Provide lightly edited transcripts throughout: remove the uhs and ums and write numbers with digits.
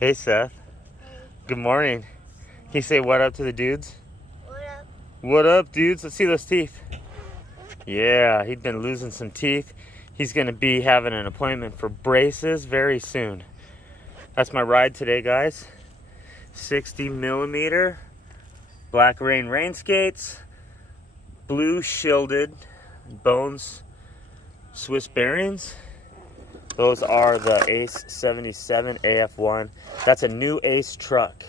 Hey, Seth. Hey, Good morning. Can you say what up to the dudes? what up? What up, dudes? Let's see those teeth. Yeah, he'd been losing some teeth. He's going to be having an appointment for braces very soon. That's my ride today, guys. 60 millimeter black rain skates, blue shielded bones Swiss bearings. Those are the Ace 77 AF1. That's a new Ace truck.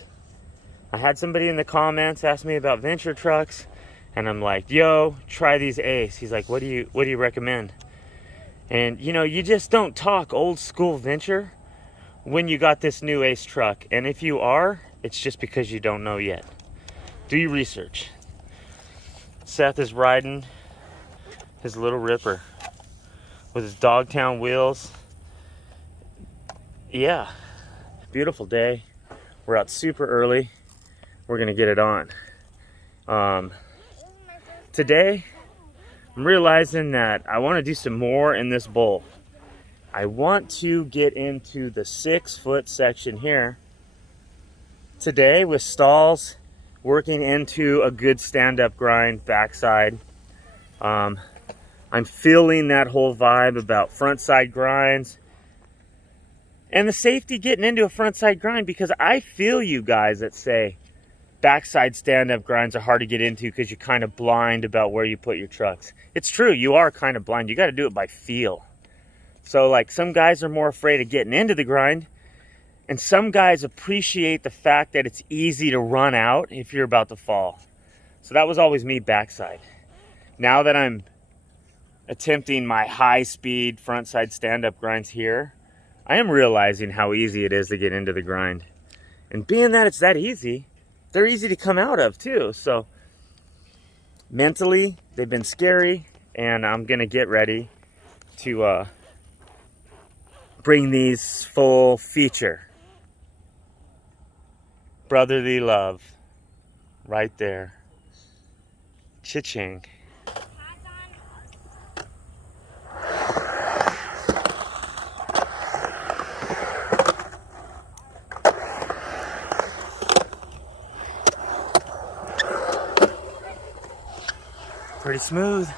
I had somebody in the comments ask me about venture trucks, and I'm like, yo, try these Ace. He's like, what do you recommend? And you know, you just don't talk old school venture when you got this new Ace truck. And if you are, it's just because you don't know yet. Do your research. Seth is riding his little Ripper with his Dogtown wheels. Yeah, beautiful day. We're out super early. We're gonna get it on. Today, I'm realizing that I want to do some more in this bowl. I want to get into the 6-foot section here today with stalls, working into a good stand-up grind backside. I'm feeling that whole vibe about front side grinds and the safety getting into a front side grind, because I feel you guys that say backside stand-up grinds are hard to get into because you're kind of blind about where you put your trucks. It's true, you are kind of blind. You got to do it by feel. So like, some guys are more afraid of getting into the grind, and some guys appreciate the fact that it's easy to run out if you're about to fall. So that was always me backside. Now that I'm attempting my high-speed front-side stand-up grinds here, I am realizing how easy it is to get into the grind. And being that it's that easy, they're easy to come out of too. So mentally, they've been scary, and I'm gonna get ready to bring these full feature. Brotherly love, right there. Cha-ching. Pretty smooth.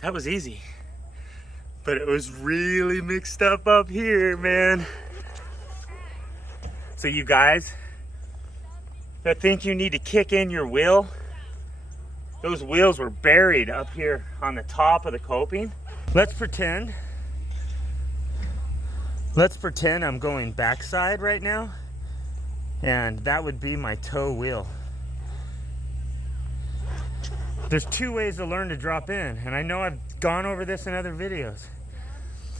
That was easy, but it was really mixed up here, man. So you guys that think you need to kick in your wheel, those wheels were buried up here on the top of the coping. Let's pretend I'm going backside right now, and that would be my toe wheel. There's 2 ways to learn to drop in, and I know I've gone over this in other videos.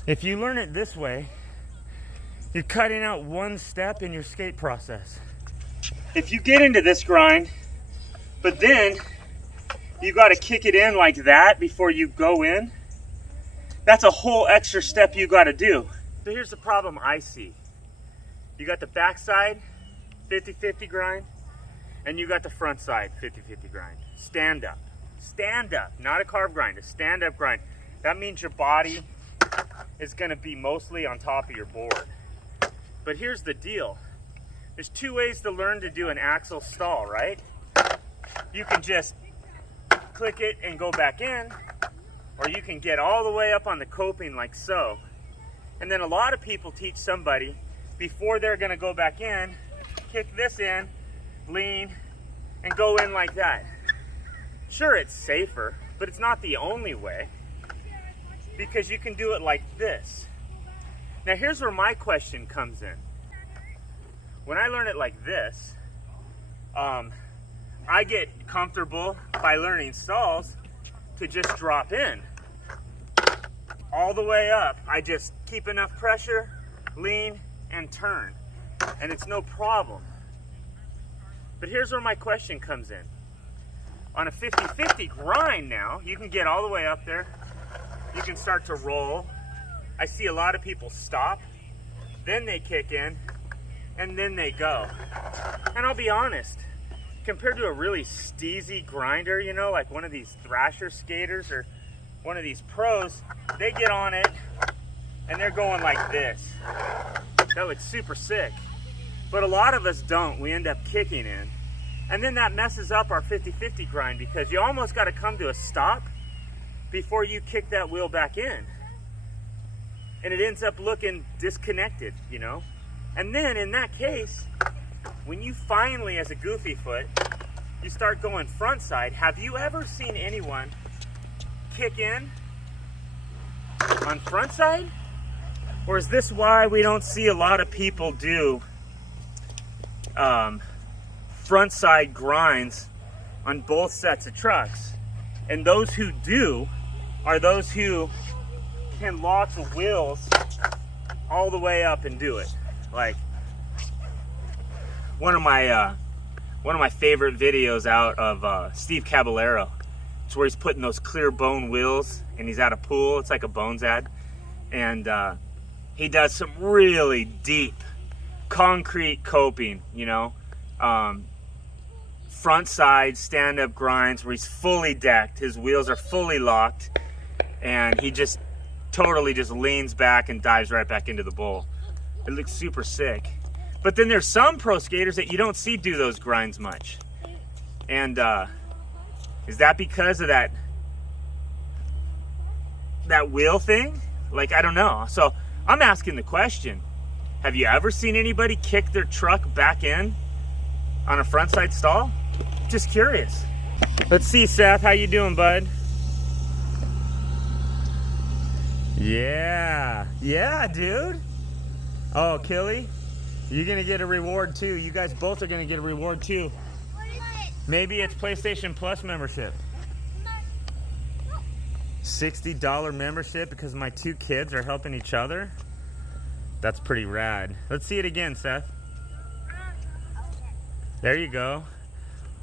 If you learn it this way, you're cutting out 1 step in your skate process. If you get into this grind, but then you got to kick it in like that before you go in, that's a whole extra step you got to do. So here's the problem I see. You got the backside 50-50 grind, and you got the front side 50-50 grind. Stand up. Stand up, not a carve grind, a stand up grind. That means your body is gonna be mostly on top of your board. But here's the deal. There's 2 ways to learn to do an axle stall, right? You can just click it and go back in, or you can get all the way up on the coping like so. And then a lot of people teach somebody, before they're gonna go back in, kick this in, lean, and go in like that. Sure, it's safer, but it's not the only way, because you can do it like this. Now here's where my question comes in. When I learn it like this, I get comfortable by learning stalls to just drop in. all the way up. I just keep enough pressure, lean, and turn. And it's no problem. But here's where my question comes in. On a 50-50 grind now, you can get all the way up there. You can start to roll. I see a lot of people stop, then they kick in, and then they go. And I'll be honest, compared to a really steezy grinder, you know, like one of these thrasher skaters or one of these pros, they get on it and they're going like this. That looks super sick. But a lot of us don't. We end up kicking in. And then that messes up our 50-50 grind because you almost got to come to a stop before you kick that wheel back in. And it ends up looking disconnected, you know? And then in that case, when you finally, as a goofy foot, you start going front side, have you ever seen anyone kick in on front side? Or is this why we don't see a lot of people do front side grinds on both sets of trucks? And those who do are those who can lock the wheels all the way up and do it. Like one of my favorite videos out of Steve Caballero. It's where he's putting those clear bone wheels and he's at a pool. It's like a Bones ad. And he does some really deep concrete coping, you know. Front side stand-up grinds where he's fully decked. His wheels are fully locked. And he just totally just leans back and dives right back into the bowl. It looks super sick. But then there's some pro skaters that you don't see do those grinds much. And is that because of that wheel thing? Like, I don't know. So I'm asking the question, have you ever seen anybody kick their truck back in on a front side stall? Just curious. Let's see, Seth, how you doing, bud? Yeah, dude. Oh, Killy, you're gonna get a reward too. You guys both are gonna get a reward too. Maybe it's PlayStation Plus membership. $60 membership because my two kids are helping each other. That's pretty rad. Let's see it again, Seth. There you go.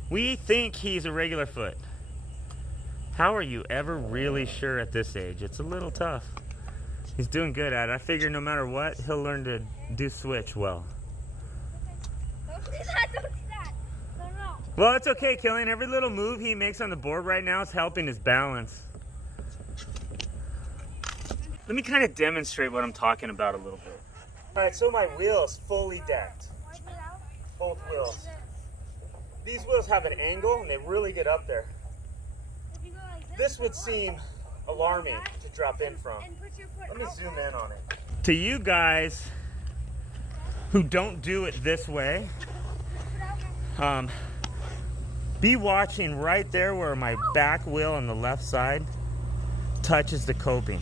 We think he's a regular foot. How are you ever really sure at this age? It's a little tough. He's doing good at it. I figure no matter what, he'll learn to do switch well. Don't do that, don't do that. No. Well, it's okay, Killian. Every little move he makes on the board right now is helping his balance. Let me kind of demonstrate what I'm talking about a little bit. All right, so my wheel is fully decked. Both wheels. These wheels have an angle and they really get up there. This would seem alarming to drop in from. Let me zoom in on it. To you guys who don't do it this way, be watching right there where my back wheel on the left side touches the coping.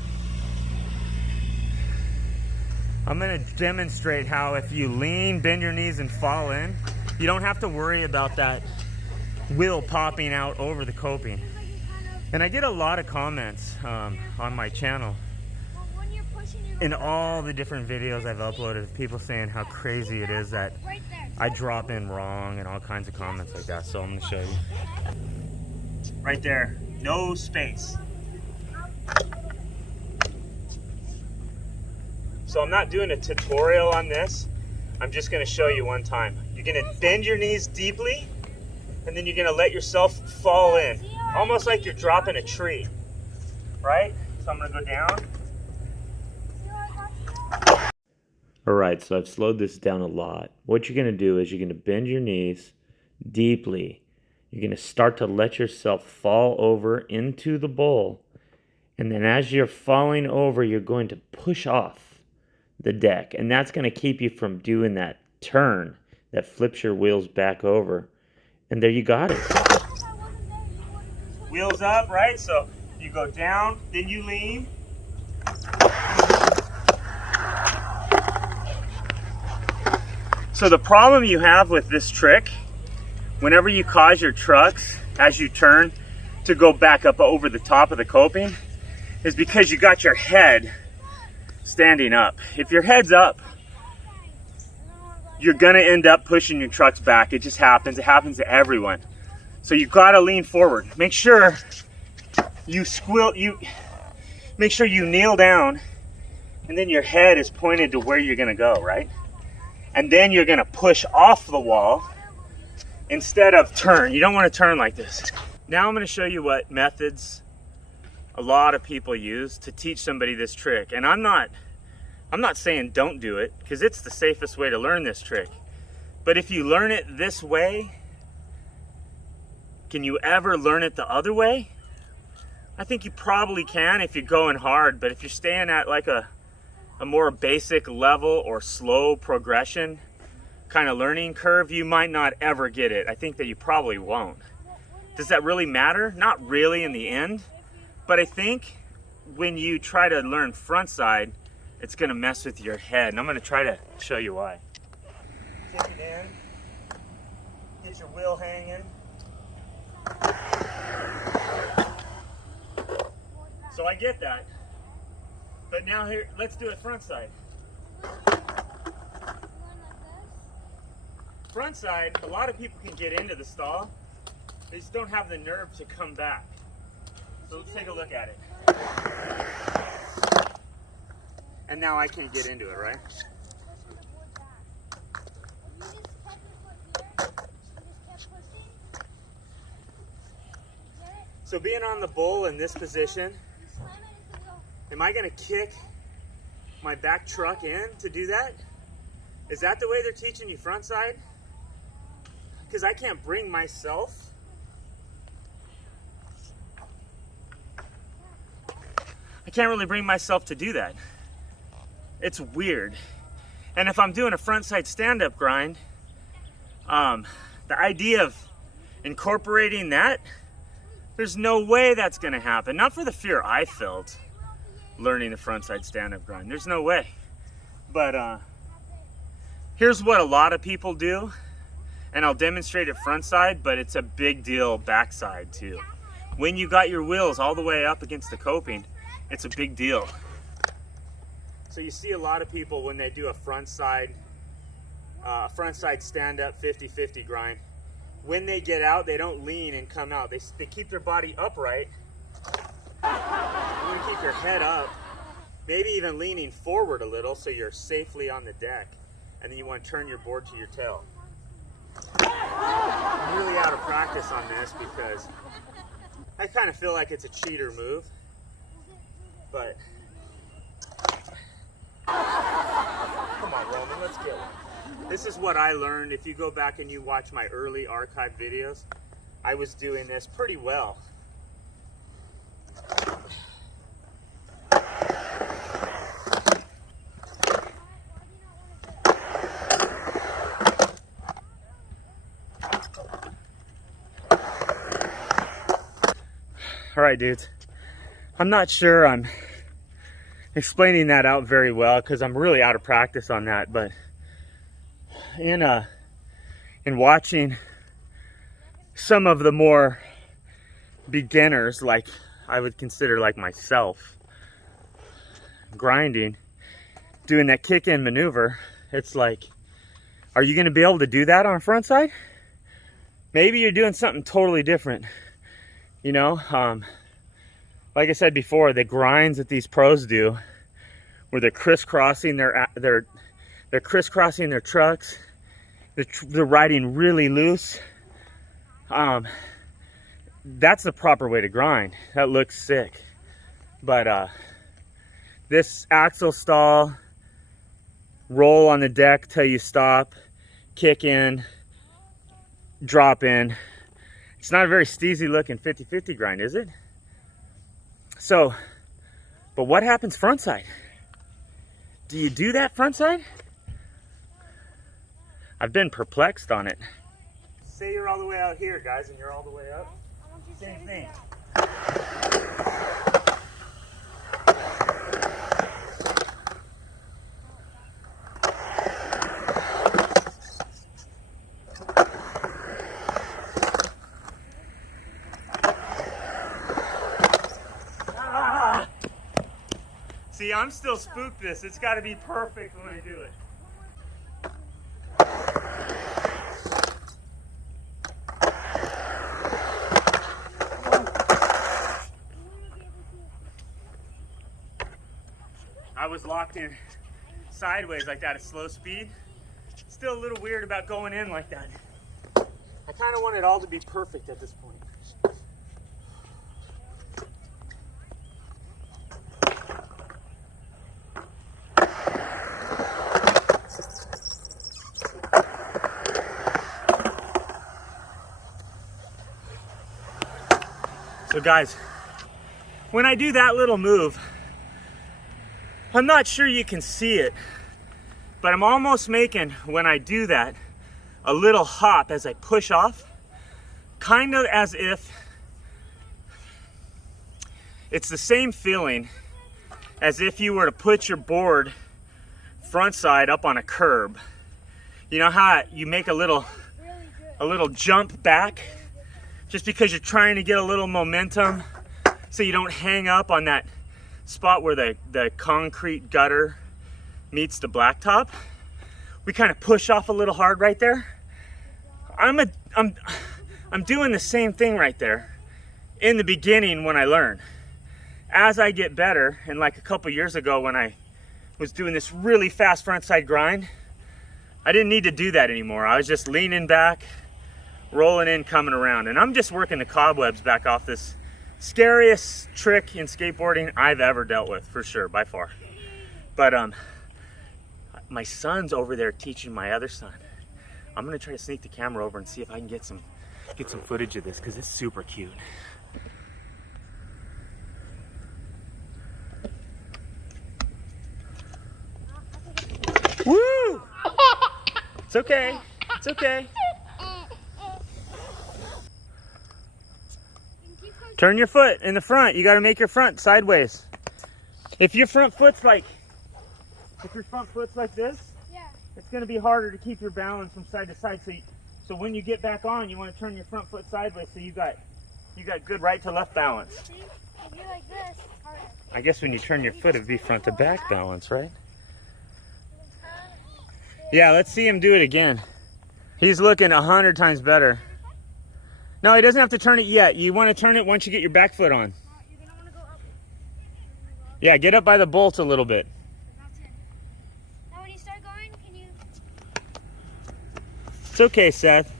I'm going to demonstrate how if you lean, bend your knees, and fall in, you don't have to worry about that wheel popping out over the coping. And I get a lot of comments on my channel in all the different videos I've uploaded of people saying how crazy it is that I drop in wrong and all kinds of comments like that. So I'm going to show you. Right there, no space. So I'm not doing a tutorial on this. I'm just going to show you one time. You're going to bend your knees deeply, and then you're going to let yourself fall in. Almost like you're dropping a tree, right? So I'm going to go down. All right, so I've slowed this down a lot. What you're going to do is you're going to bend your knees deeply. You're going to start to let yourself fall over into the bowl. And then as you're falling over, you're going to push off the deck. And that's going to keep you from doing that turn that flips your wheels back over. And there you got it. Wheels up, right? So you go down, then you lean. So the problem you have with this trick, whenever you cause your trucks, as you turn, to go back up over the top of the coping, is because you got your head standing up. If your head's up, you're gonna end up pushing your trucks back. It just happens. It happens to everyone. So you gotta lean forward. Make sure you make sure you kneel down, and then your head is pointed to where you're gonna go, right? And then you're gonna push off the wall instead of turn. You don't wanna turn like this. Now I'm gonna show you what methods a lot of people use to teach somebody this trick. And I'm not saying don't do it, because it's the safest way to learn this trick. But if you learn it this way, can you ever learn it the other way? I think you probably can if you're going hard, but if you're staying at like a more basic level or slow progression kind of learning curve, you might not ever get it. I think that you probably won't. Does that really matter? Not really in the end, but I think when you try to learn front side, it's gonna mess with your head, and I'm gonna try to show you why. Kick it in, get your wheel hanging. So I get that, but now here, let's do it front side. Front side, a lot of people can get into the stall, they just don't have the nerve to come back. So let's take a look at it. And now I can get into it, right? So being on the bull in this position, am I gonna kick my back truck in to do that? Is that the way they're teaching you front side? Because I can't bring myself. I can't really bring myself to do that. It's weird. And if I'm doing a front side stand-up grind, the idea of incorporating that, there's no way that's gonna happen. Not for the fear I felt learning the front side stand-up grind. There's no way. But here's what a lot of people do, and I'll demonstrate it front side, but it's a big deal backside too. When you got your wheels all the way up against the coping, it's a big deal. So you see a lot of people when they do a front side stand-up 50-50 grind, when they get out, they don't lean and come out. They keep their body upright. You want to keep your head up, maybe even leaning forward a little so you're safely on the deck. And then you want to turn your board to your tail. I'm really out of practice on this because I kind of feel like it's a cheater move. But come on, Roman, let's get one. This is what I learned. If you go back and you watch my early archived videos, I was doing this pretty well. All right, dudes. I'm not sure I'm explaining that out very well because I'm really out of practice on that, but in watching some of the more beginners, like I would consider like myself, grinding, doing that kick-in maneuver, it's like, are you gonna be able to do that on front side? Maybe you're doing something totally different, you know? Like I said before, the grinds that these pros do, where they're crisscrossing they're crisscrossing their trucks, they're riding really loose. That's the proper way to grind. That looks sick. But this axle stall, roll on the deck till you stop, kick in, drop in. It's not a very steezy looking 50-50 grind, is it? So, but what happens front side? Do you do that front side? I've been perplexed on it. Say you're all the way out here, guys, and you're all the way up. Same thing. See, I'm still spooked this. It's got to be perfect when I do it. I was locked in sideways like that at slow speed. Still a little weird about going in like that. I kind of want it all to be perfect at this point. So guys, when I do that little move, I'm not sure you can see it, but I'm almost making, when I do that, a little hop as I push off, kind of as if it's the same feeling as if you were to put your board front side up on a curb. You know how you make a little jump back just because you're trying to get a little momentum so you don't hang up on that spot where the concrete gutter meets the blacktop. We kind of push off a little hard right there. I'm doing the same thing right there in the beginning when I learn. As I get better, and like a couple years ago when I was doing this really fast front side grind, I didn't need to do that anymore. I was just leaning back, rolling in, coming around, and I'm just working the cobwebs back off this scariest trick in skateboarding I've ever dealt with, for sure, by far. But my son's over there teaching my other son. I'm gonna try to sneak the camera over and see if I can get some footage of this, because it's super cute. Woo! It's okay. It's okay. Turn your foot in the front. You got to make your front sideways. If your front foot's like this, Yeah. it's going to be harder to keep your balance from side to side. So when you get back on, you want to turn your front foot sideways so you got good right to left balance. See? If you're like this, it's harder. I guess when you turn your foot, it'd be front to back balance, right? Yeah, let's see him do it again. He's looking 100 times better. No, he doesn't have to turn it yet. You want to turn it once you get your back foot on. You're gonna want to go up. Yeah, get up by the bolt a little bit. That's it. Now when you start going, can you... It's okay, Seth.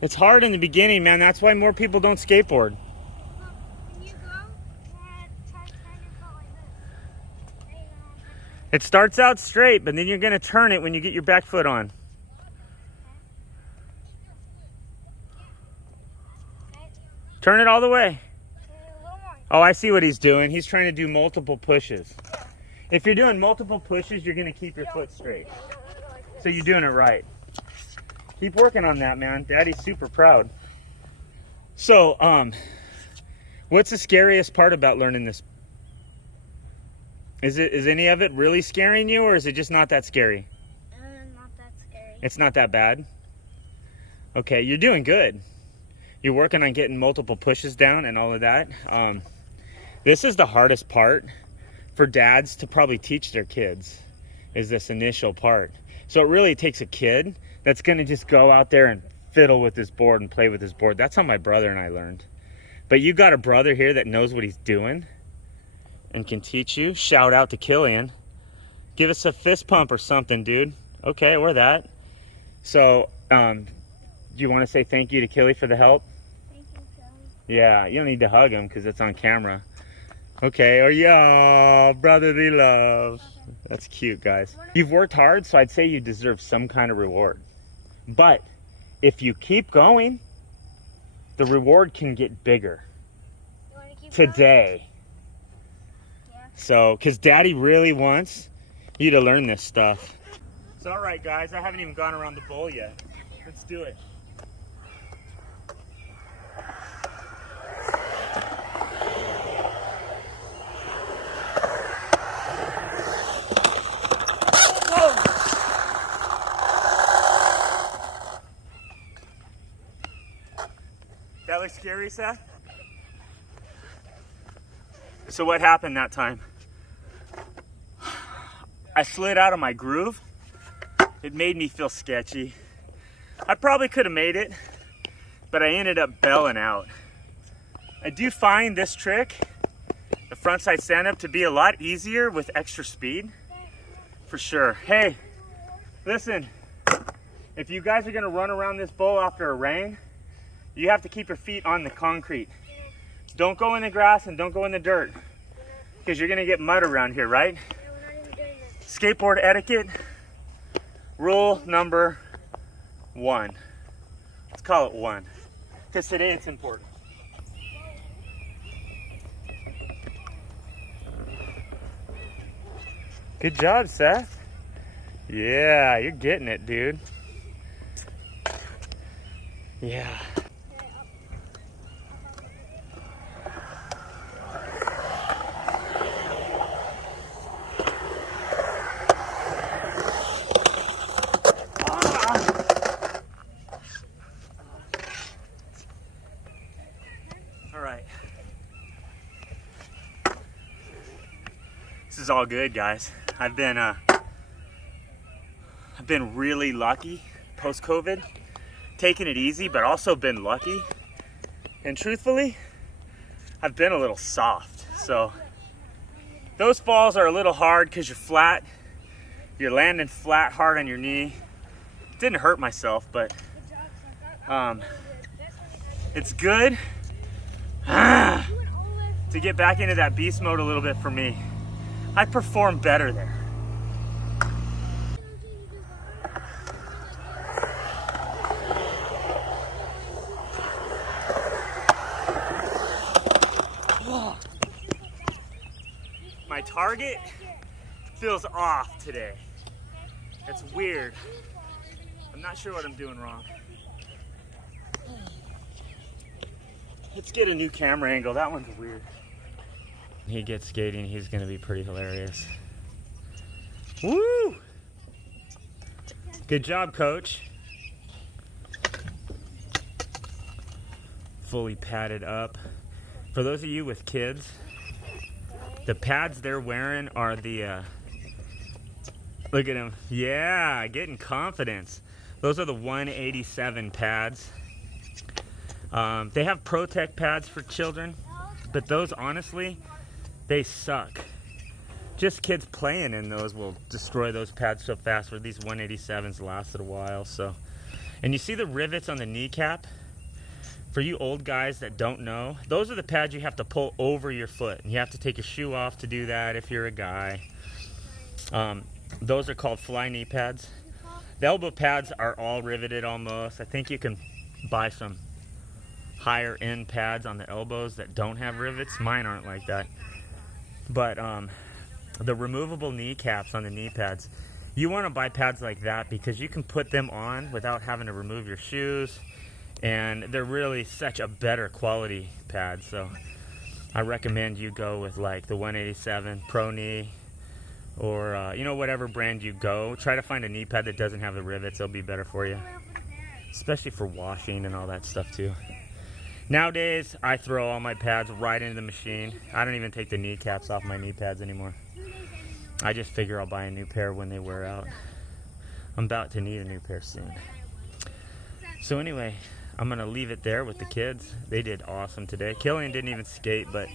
It's hard in the beginning, man. That's why more people don't skateboard. Look, when you go, try to turn your foot like this. There you go. It starts out straight, but then you're going to turn it when you get your back foot on. Turn it all the way. Oh, I see what he's doing. He's trying to do multiple pushes. If you're doing multiple pushes, you're going to keep your foot straight. So you're doing it right. Keep working on that, man. Daddy's super proud. So, what's the scariest part about learning this? Is any of it really scaring you, or is it just not that scary? Not that scary. It's not that bad? Okay, you're doing good. You're working on getting multiple pushes down and all of that. This is the hardest part for dads to probably teach their kids, is this initial part. So it really takes a kid that's gonna just go out there and fiddle with his board and play with his board. That's how my brother and I learned. But you got a brother here that knows what he's doing and can teach you. Shout out to Killian. Give us a fist pump or something, dude. Okay, or that. So, do you want to say thank you to Killy for the help? Thank you, Kelly. Yeah, you don't need to hug him because it's on camera. Okay, or yeah, brotherly love. That's cute, guys. You've worked hard, so I'd say you deserve some kind of reward. But if you keep going, the reward can get bigger You want to keep today. Yeah. So, because Daddy really wants you to learn this stuff. It's all right, guys. I haven't even gone around the bowl yet. Let's do it. That looks scary, Seth? So what happened that time? I slid out of my groove. It made me feel sketchy. I probably could have made it, but I ended up bailing out. I do find this trick, the frontside stand-up, to be a lot easier with extra speed, for sure. Hey, listen, if you guys are gonna run around this bowl after a rain, you have to keep your feet on the concrete. Don't go in the grass and don't go in the dirt, because you're gonna get mud around here, right? Skateboard etiquette, rule number 1. Let's call it 1, because today it's important. Good job, Seth. Yeah, you're getting it, dude. Yeah. All right. This is all good, guys. I've been really lucky post-COVID, taking it easy, but also been lucky. And truthfully, I've been a little soft. So those falls are a little hard because you're flat. You're landing flat hard on your knee. Didn't hurt myself, but it's good to get back into that beast mode a little bit for me. I perform better there. My target feels off today. It's weird. I'm not sure what I'm doing wrong. Let's get a new camera angle. That one's weird. He gets skating, he's gonna be pretty hilarious. Woo! Good job, coach. Fully padded up. For those of you with kids, the pads they're wearing are the, look at him. Yeah, getting confidence. Those are the 187 pads. They have Protect pads for children, but those, honestly, they suck. Just kids playing in those will destroy those pads so fast, where these 187s lasted a while. So, and you see the rivets on the kneecap? For you old guys that don't know, those are the pads you have to pull over your foot. And you have to take your shoe off to do that if you're a guy. Those are called fly knee pads. The elbow pads are all riveted almost. I think you can buy some higher end pads on the elbows that don't have rivets. Mine aren't like that. But the removable kneecaps on the knee pads, you want to buy pads like that because you can put them on without having to remove your shoes, and they're really such a better quality pad. So I recommend you go with like the 187 Pro Knee, or you know, whatever brand you go. Try to find a knee pad that doesn't have the rivets. They'll be better for you, especially for washing and all that stuff too. Nowadays, I throw all my pads right into the machine. I don't even take the kneecaps off my knee pads anymore. I just figure I'll buy a new pair when they wear out. I'm about to need a new pair soon. So anyway, I'm gonna leave it there with the kids. They did awesome today. Killian didn't even skate, but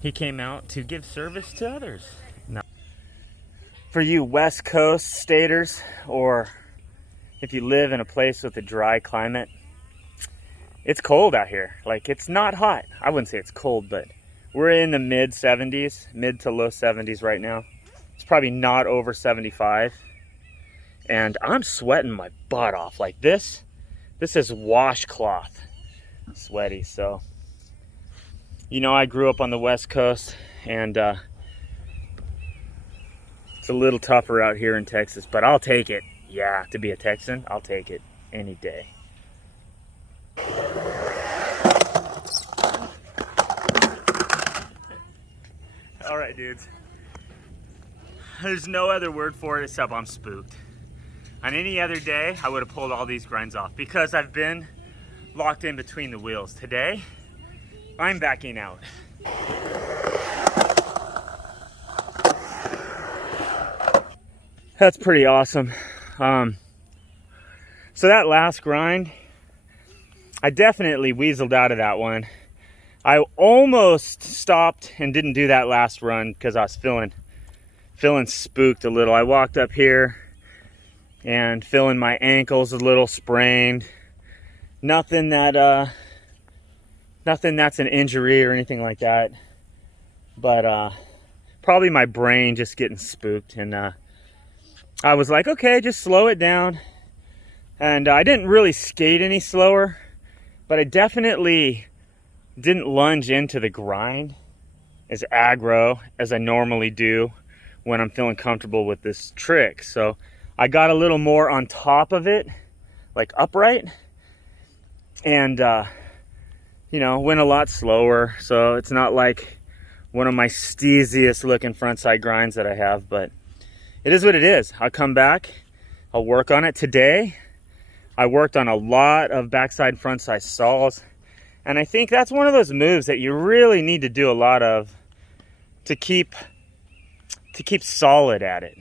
he came out to give service to others. Now, for you West Coast staters, or if you live in a place with a dry climate, it's cold out here. Like, it's not hot. I wouldn't say it's cold, but we're in the mid 70s, mid to low 70s right now. It's probably not over 75. And I'm sweating my butt off. Like, this is washcloth sweaty. So, you know, I grew up on the West Coast, and it's a little tougher out here in Texas, but I'll take it. Yeah, to be a Texan, I'll take it any day. All right, dudes. There's no other word for it except I'm spooked. On any other day, I would have pulled all these grinds off because I've been locked in between the wheels. Today, I'm backing out. That's pretty awesome. So that last grind, I definitely weaseled out of that one. I almost stopped and didn't do that last run because I was feeling spooked a little. I walked up here and feeling my ankles a little sprained. Nothing that's an injury or anything like that, but probably my brain just getting spooked. And I was like, okay, just slow it down. And I didn't really skate any slower, but I definitely didn't lunge into the grind as aggro as I normally do when I'm feeling comfortable with this trick. So I got a little more on top of it, like upright, and you know, went a lot slower. So it's not like one of my steeziest looking frontside grinds that I have, but it is what it is. I'll come back, I'll work on it. Today I worked on a lot of backside frontside stalls, and I think that's one of those moves that you really need to do a lot of to keep solid at it.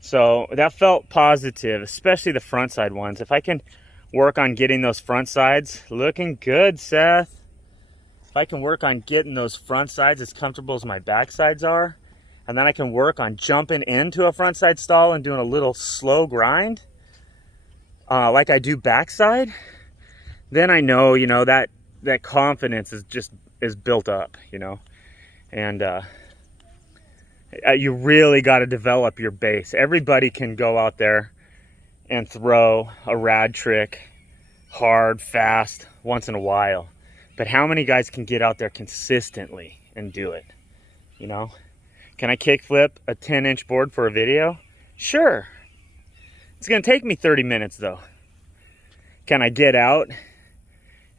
So that felt positive, especially the frontside ones. If I can work on getting those front sides looking good, Seth. If I can work on getting those front sides as comfortable as my back sides are, and then I can work on jumping into a frontside stall and doing a little slow grind, like I do backside, then I know, you know, that confidence is built up, you know. And you really got to develop your base. Everybody can go out there and throw a rad trick hard, fast, once in a while. But how many guys can get out there consistently and do it, you know? Can I kickflip a 10-inch board for a video? Sure. It's gonna take me 30 minutes though. Can I get out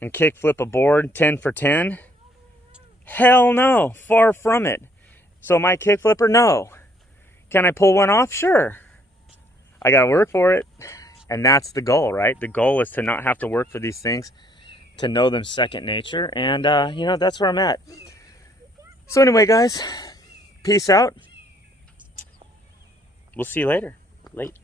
and kickflip a board 10 for 10? Hell no, far from it. So my kickflipper, no. Can I pull one off? Sure. I gotta work for it. And that's the goal, right? The goal is to not have to work for these things, to know them second nature. And you know, that's where I'm at. So anyway, guys, peace out. We'll see you later. Late.